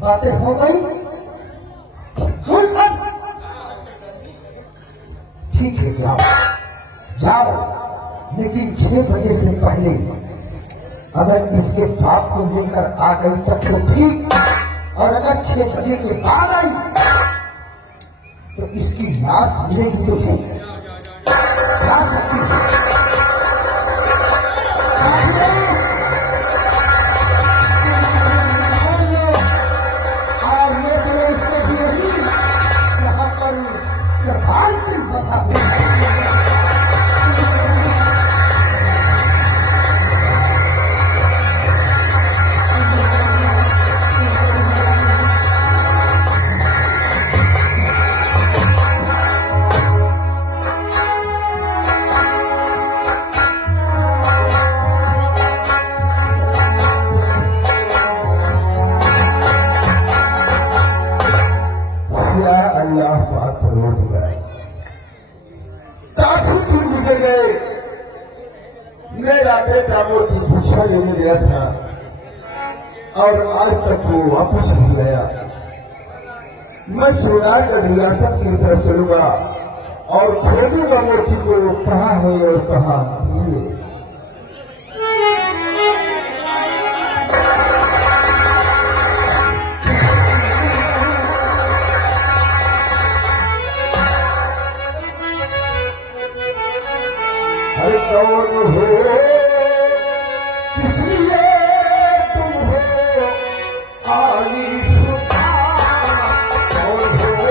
बातें हो गई हो सब ठीक है, जाओ जाओ, लेकिन 6 बजे से पहले अगर इसके बाप को लेकर आ गई तब तो ठीक, और अगर 6 बजे के बाद आई तो इसकी लाश मिलेगी तो ठीक जा सकती है। और ये जो इसको भी नहीं यहाँ पर सरकार से बता आते का मोती पूछा लेने गया था और आज तक वो वापस नहीं गया। मैं सोना गढ़िया तक की तरफ चलूंगा और खोजूंगा मोती को कहाँ है और कहाँ नहीं है। अरे कौन हो किसलिए तुम हो आई सुधा कौन हो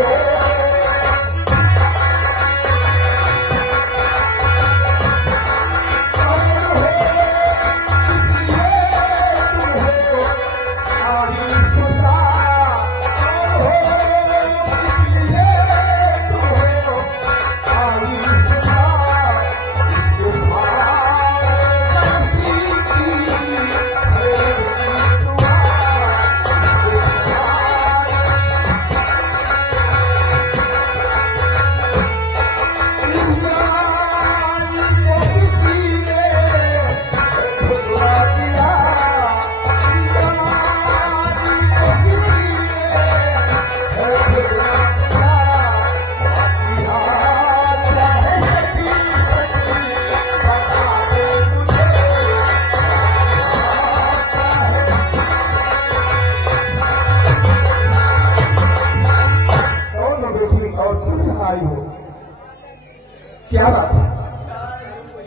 क्या बात है?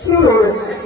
क्यों रो रहे हैं?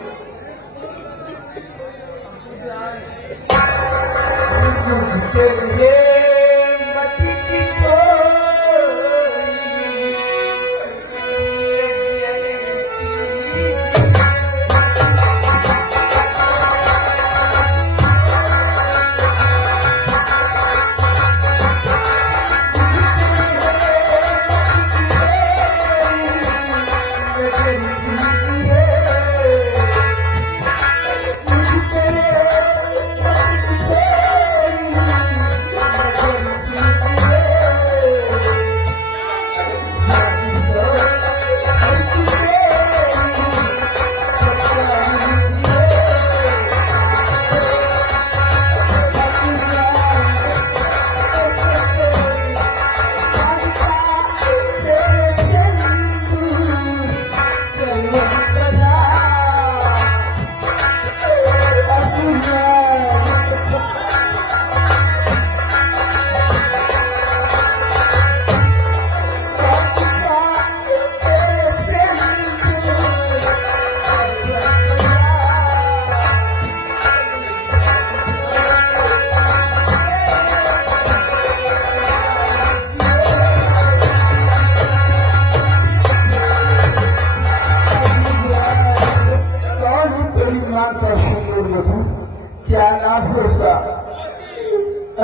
क्या नाम है उसका?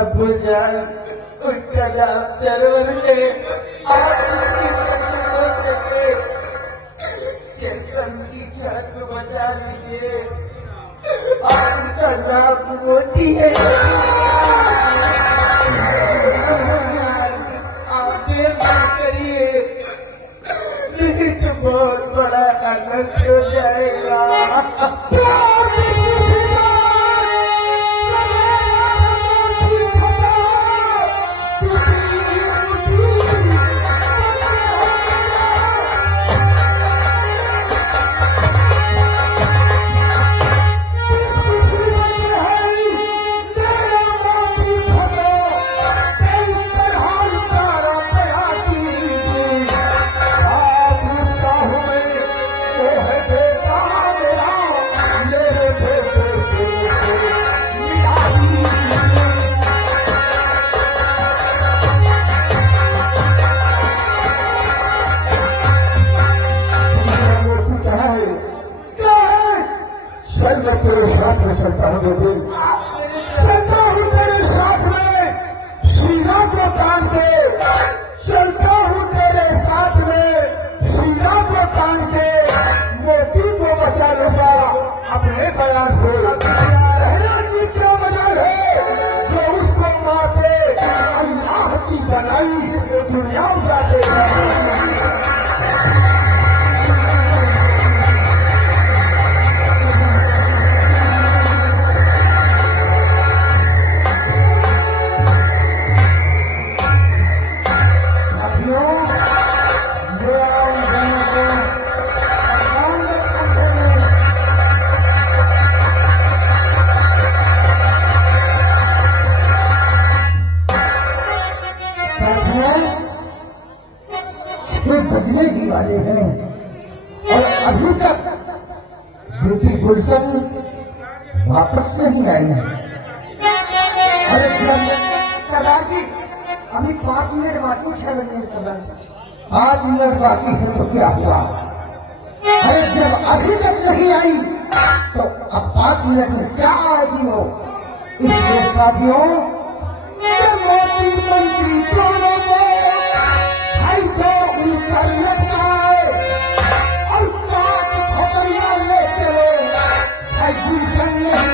अबू जान उसका नाम सरोवर है। चेतन की छत बचा लीजिए। आपका नाम मोती है। आप देर मत करिए, नहीं तो बहुत बड़ा अनर्थ हो जाएगा। मैं तेरे साथ में चलता हूँ बेटे, चलता हूँ तेरे साथ में, सीना को कान के चलता हूँ तेरे साथ में, सीना को कान के मोती को बचा लूंगा अपने बयान से। कहना की क्या वजह है जो उसको माते अल्लाह की बनाई दुनिया जाते हैं। बजने ही वाले हैं और अभी तक बेटी गुलशन वापस नहीं आई। अरे सरदार जी, अभी 5 मिनट बाकी, 6 बजने सरदार जी। 5 मिनट बाकी है तो क्या हुआ? अरे जब अभी तक नहीं आई तो अब 5 मिनट में क्या आएगी हो? इसलिए साथियों, मोदी मंत्री दोनों को भाई को ऊपर लटकाए और काट खोपड़ियां ले चले। भाई गुलशन नहीं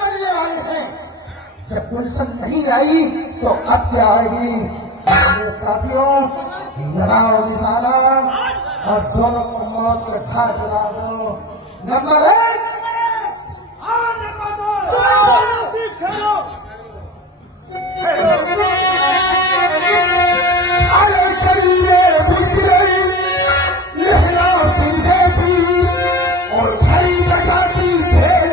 मरने वाले हैं। जब गुलशन नहीं आई तो अब क्या आएगी? मेरे साथियों, लगाओ निशाना और दोनों को मौत के घाट चला दो। नंबर 1, अरे करीबे बुद्धि लहरा फिर बेटी और भरी लगाती खेल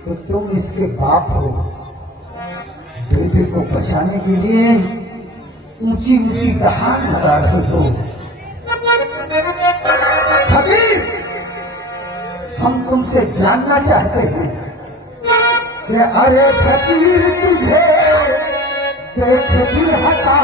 तो तुम इसके बाप हो। बेटे को बचाने के लिए ऊंची ऊंची कहान लगा रहे हो। फकीर, हम तुमसे जानना चाहते हैं कि अरे फकीर तुझे देख भी हटा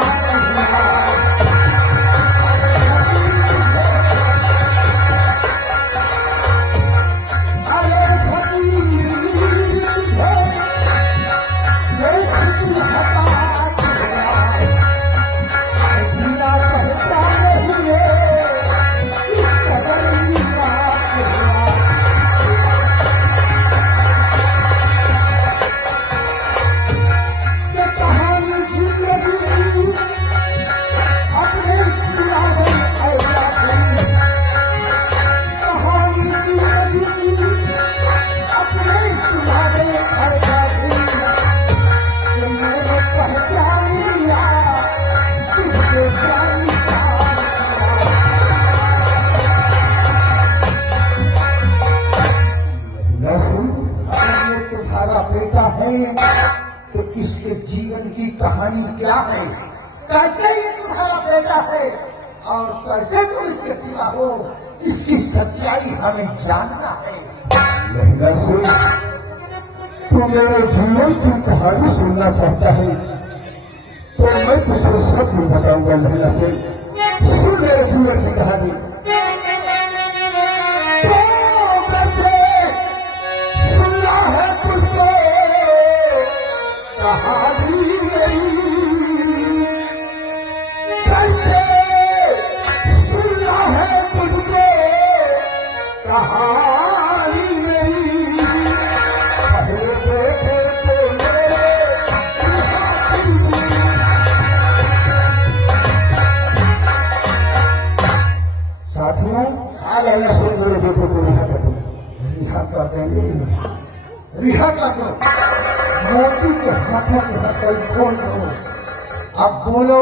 तो इसके जीवन की कहानी क्या है? कैसे ये तुम्हारा बेटा है और कैसे तुम इसके पिता हो? इसकी सच्चाई हमें जानना है। तू मेरे जीवन की कहानी सुनना चाहता है तो मैं तुझे सब नहीं बताऊंगा। लहला से सुन मेरे जीवन की कहानी। सुनना है तुझको कहानी मेरी, कैसे सुनना है तुझको कहानी मेरी। पहले बेटे को मेरे साथियों, आ गया सुन मेरे बेटे को रिहा कर देंगे। रिहा कर दो, मोदी के हाथों के हथकड़ी खोल दो। अब बोलो,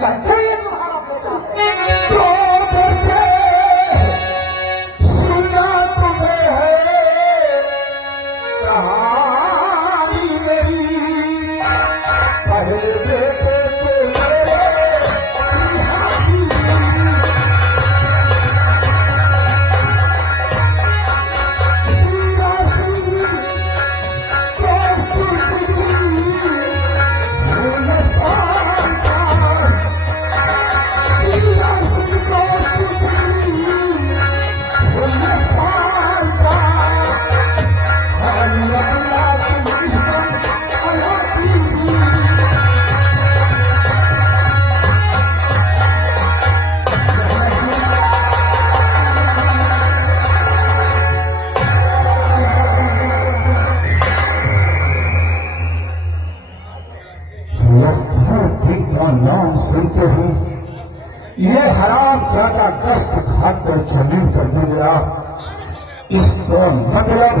कैसे ये तुम्हारा बेटा है? तो कैसे सुना तुम्हें है कहानी मेरी। पहले बेटे को मेरे कहानी मेरी। पूरा सिंह मतलब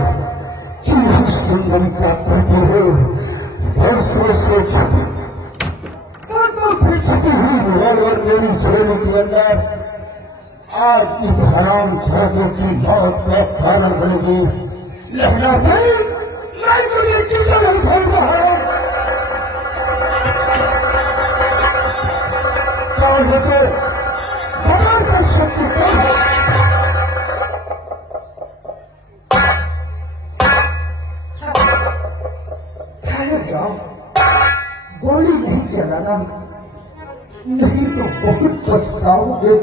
कि उस सुंदरी का कहते हो वर्षों से छुपी छुपी हुई और मेरी झोली के अंदर आज इस हराम छादों की मौत का कारण बनेगी। लहना से मैं तुझे चीजें छोड़ता है कौन होते बड़ा कर सकती है। गोली नहीं चलाना, नहीं तो बहुत पछताओगे।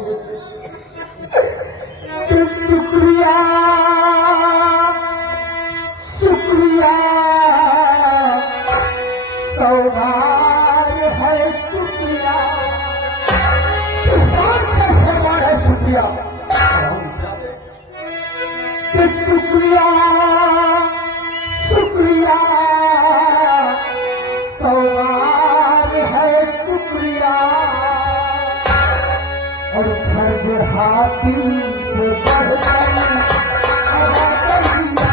शुक्रिया शुक्रिया सौगार है शुक्रिया, किस बात का सौगार है शुक्रिया? शुक्रिया शुक्रिया सवाल है शुक्रिया, और खर्ज हाथी से बढ़कर अदा कर दिया।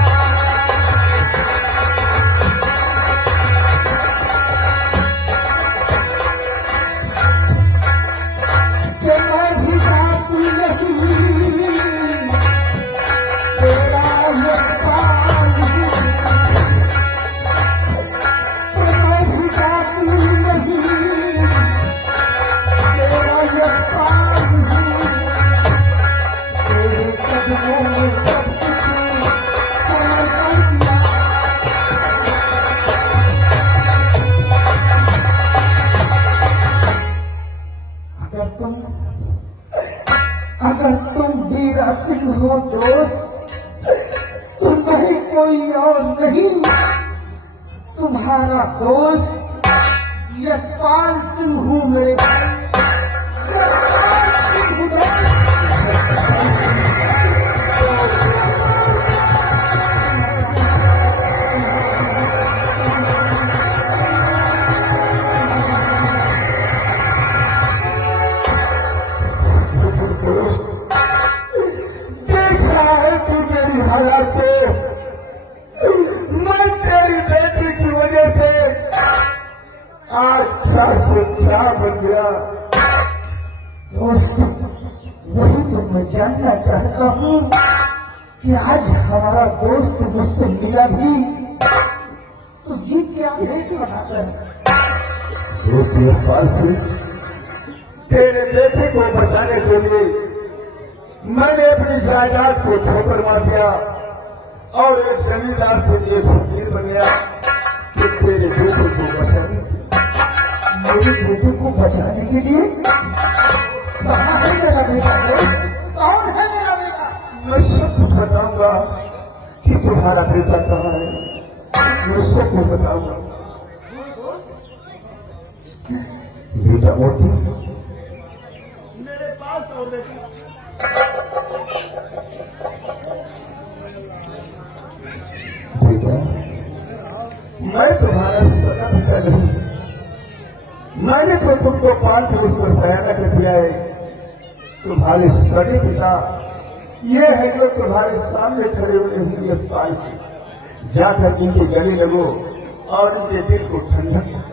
कि मैं भी बापू नहीं तेरा मुस्कान अगर तुम वीरा सिंह हो दोस्त, तो नहीं कोई और नहीं, तुम्हारा दोस्त यशपाल सिंह हूँ मेरे। मैं तेरी बेटी की वजह से आज क्या से क्या बन गया। दोस्त वही तो मैं जानना चाहता हूँ कि आज हमारा दोस्त मुझसे मिला भी तो ये क्या कैसे बताता है? यशपाल सिंह, तेरे बेटे को बचाने के लिए मैंने अपनी जायदाद को ठोकर मार दिया और एक जमींदार के लिए फकीर बन गया कि तेरे बेटे को बचाने। मेरे बेटे को बचाने के लिए कहाँ है मेरा बेटा? कौन है मेरा बेटा? मैं सब कुछ बताऊंगा कि तुम्हारा बेटा कहाँ है, मैं सब कुछ बताऊंगा। बेटा मोती मेरे पास और बेटा, मैं तुम्हारा सगा पिता नहीं, मैंने तो तुमको पाल पोस कर सहायता कर दिया है। तुम्हारे सगे पिता ये है जो तुम्हारे सामने खड़े हुए हैं यशपाल की। जाकर इनके गले लगो और इनके दिल को ठंडा करो।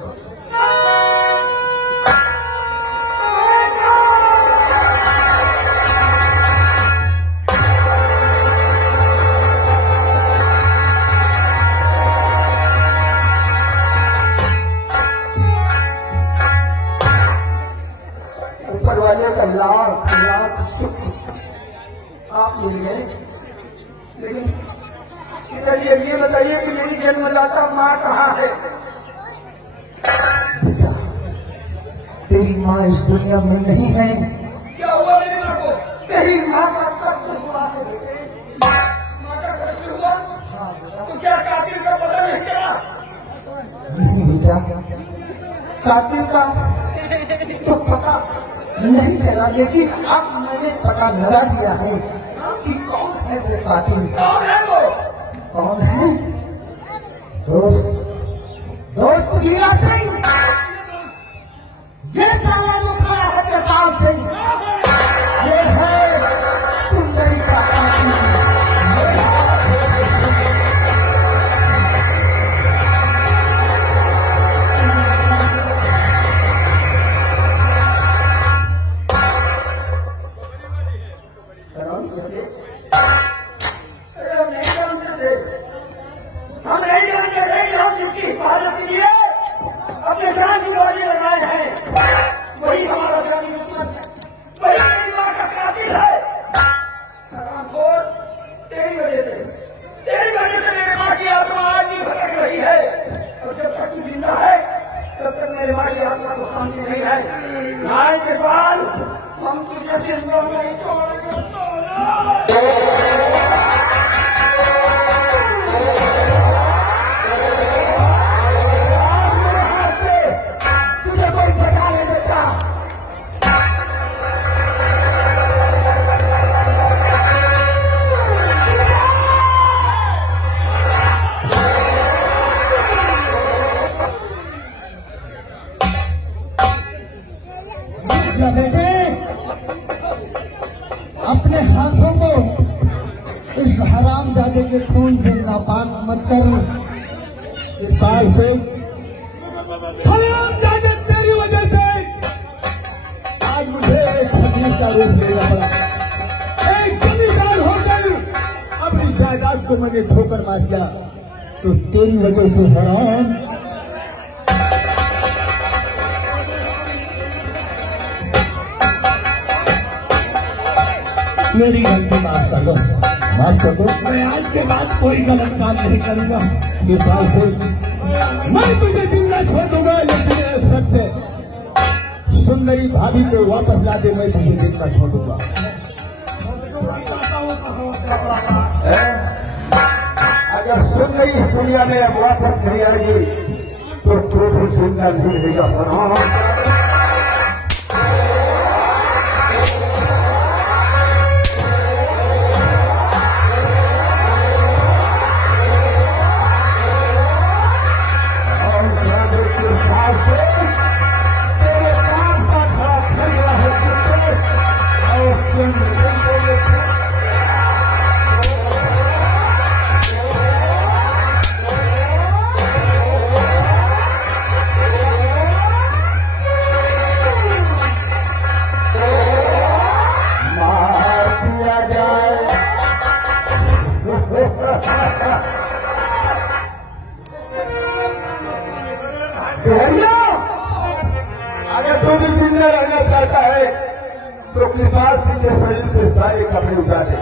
ऊपर वाले का लाख लाख शुक्र आप मिल गए। लेकिन चलिए ये बताइए कि मेरी जन्मदाता माँ कहाँ है? तेरी माँ इस दुनिया में नहीं है। क्या हुआ मेरी माँ को? तेरी माँ का कत्ल हुआ है बेटे। माँ का कत्ल हुआ? तो क्या कातिल का पता नहीं चला? नहीं बेटा, कातिल का तो पता नहीं चला, लेकिन अब मैंने पता लगा दिया है कि कौन है वो कातिल। कौन है वो? कौन है? दोस्त दोस्त वीरा सिंह। ये साला जो खड़ा है जयपाल सिंह, ये है सुंदरी का कातिल। उसकी हिफाजत के लिए अपने जान की बाजी लगाए हैं, वही हमारा जानी दुश्मन है, वही मेरी माँ का कातिल है। हरामखोर, तेरी वजह से मेरी माँ की आत्मा आज भी भटक रही है, और जब तक तू जिंदा है तब तक मेरी माँ की आत्मा को शांति नहीं है। न्याय के बाद हम तुझे जिंदा नहीं छोड़ेंगे। तुझे कोई बचा नहीं सकता। बेटे, अपने हाथों को इस हरामजादे के खून से नापाक मत कर। इस बार से हरामजादे तेरी वजह से आज मुझे एक फकीर का रूप लेना पड़ा। एक जमींदार होकर अपनी जायदाद को मैंने ठोकर मार दिया, तो तेरी वजह से हराम मेरी गलती माफ कर दो, माफ कर दो। मैं आज के बाद कोई गलत काम नहीं करूंगा। ये बात से मैं तुझे जिंदा छोड़ दूंगा, लेकिन एक शर्त है, सुंदरी भाभी को वापस ला दे, मैं तुझे जिंदा छोड़ दूंगा। अगर सुंदरी इस दुनिया में अब वापस नहीं आएगी तो तू भी सुंदर नहीं रहेगा। अगर तू भी जिंदा रहना चाहता है तो किसान के शरीर से सारे कपड़े उतारे।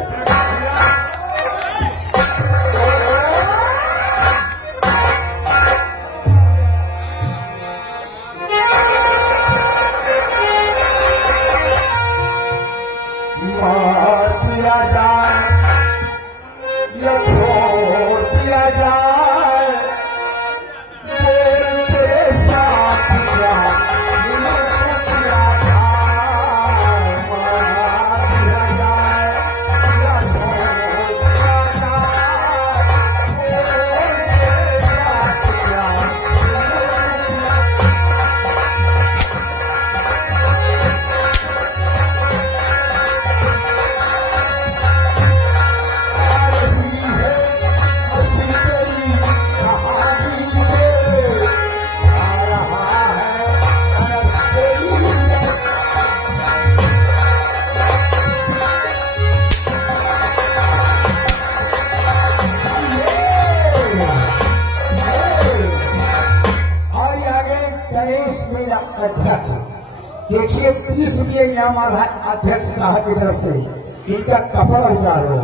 मार दिया जाए या छोड़ दिया जाए, तेरे साथ क्या अध्यक्ष देखिए 30 रुपये इनाम आ रहा है अध्यक्ष साहब की तरफ से। इनका कपड़ा उतारो।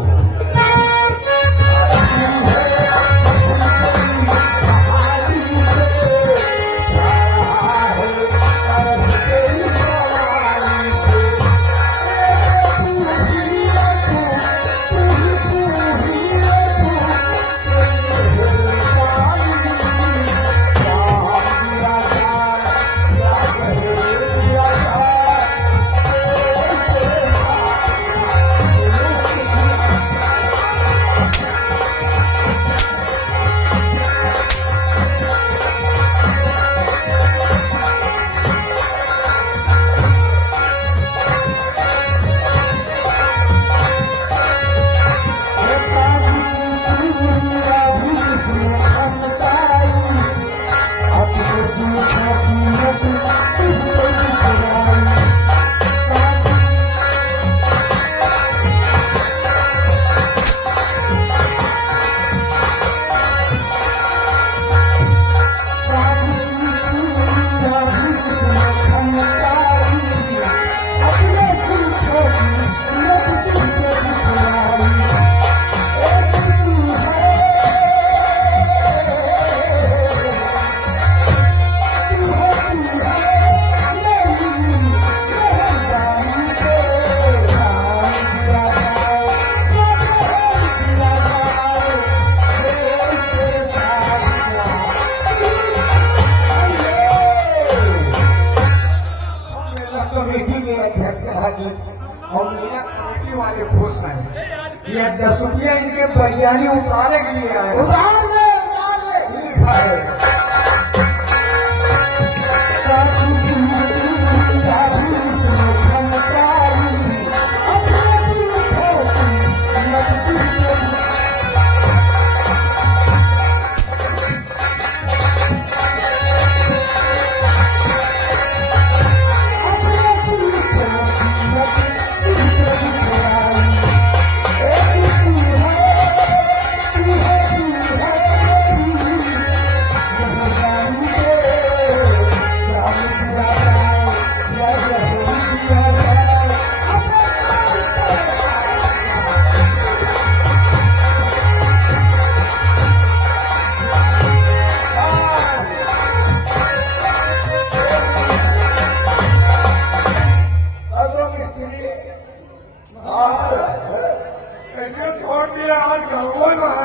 कहा कि और मेरा कमेटी वाले खुश नहीं, ये 10 रुपया इनके बिरयानी उतारे के लिए आए। उतार ले। ठीक है।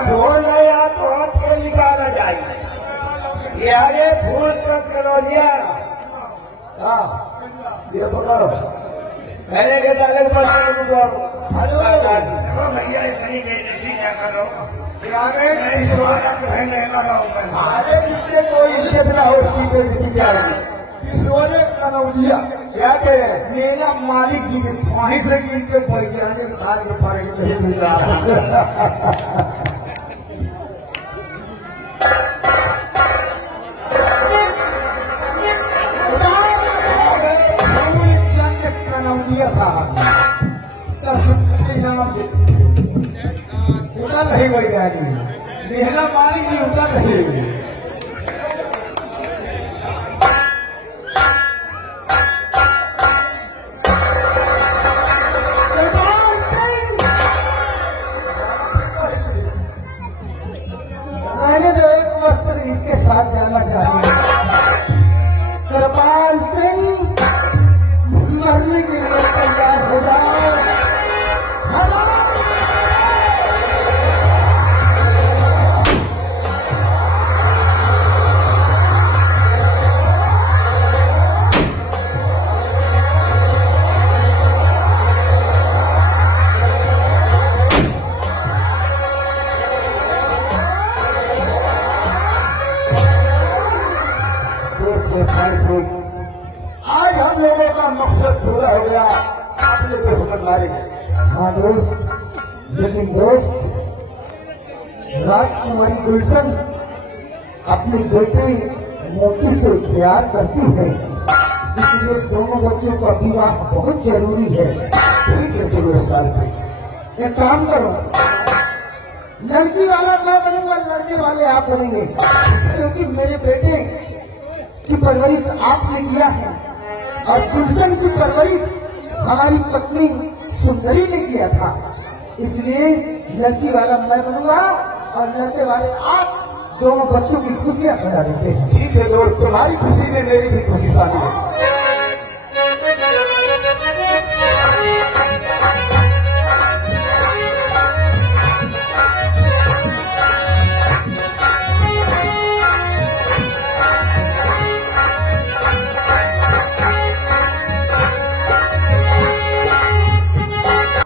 छोड़ नहीं आप तो हाथ को निकाला जाएगी। यारे फूल सब करो लिया। हाँ ये पकड़ो मैंने के अलग भैया इतनी बेइज्जती क्या करो। कोई इज्जत ना हो उसकी बेइज्जती क्या होगी। सोने कनौजिया क्या कह रहे हैं? मेरा मालिक जी ने ख्वाहिश है कि इनके बिरयानी खा के पड़ेगी नहीं मिल रहा। कनौजिया साहब 10 इनाम उतर रही बिरयानी, मेरा मालिक जी उतर रही। मैंने जो एक वस्त्र इसके साथ जाना चाहिए। कृपाल सिंह मरने के लिए तैयार हो जाओ। आज हम लोगों का मकसद पूरा हो गया। आपने तो समझ मारे। हाँ दोस्त, लेकिन दोस्त राजकुमारी गुलशन अपने बेटे मोती से प्यार करती है, इसलिए दोनों बच्चों का विवाह बहुत जरूरी है। ठीक है पुरस्कार एक काम करो, लड़की वाला मैं बनूंगा, लड़के वाले आप बनेंगे, क्योंकि मेरे बेटे की परवरिश आपने किया है और गुलशन की परवरिश हमारी पत्नी सुंदरी ने किया था। इसलिए लड़की वाला मैं बनूंगा और लड़के वाले आप, दोनों बच्चों की खुशियां सजा देते हैं। ठीक है दोस्त, तुम्हारी खुशी में मेरी भी खुशी शामिल है।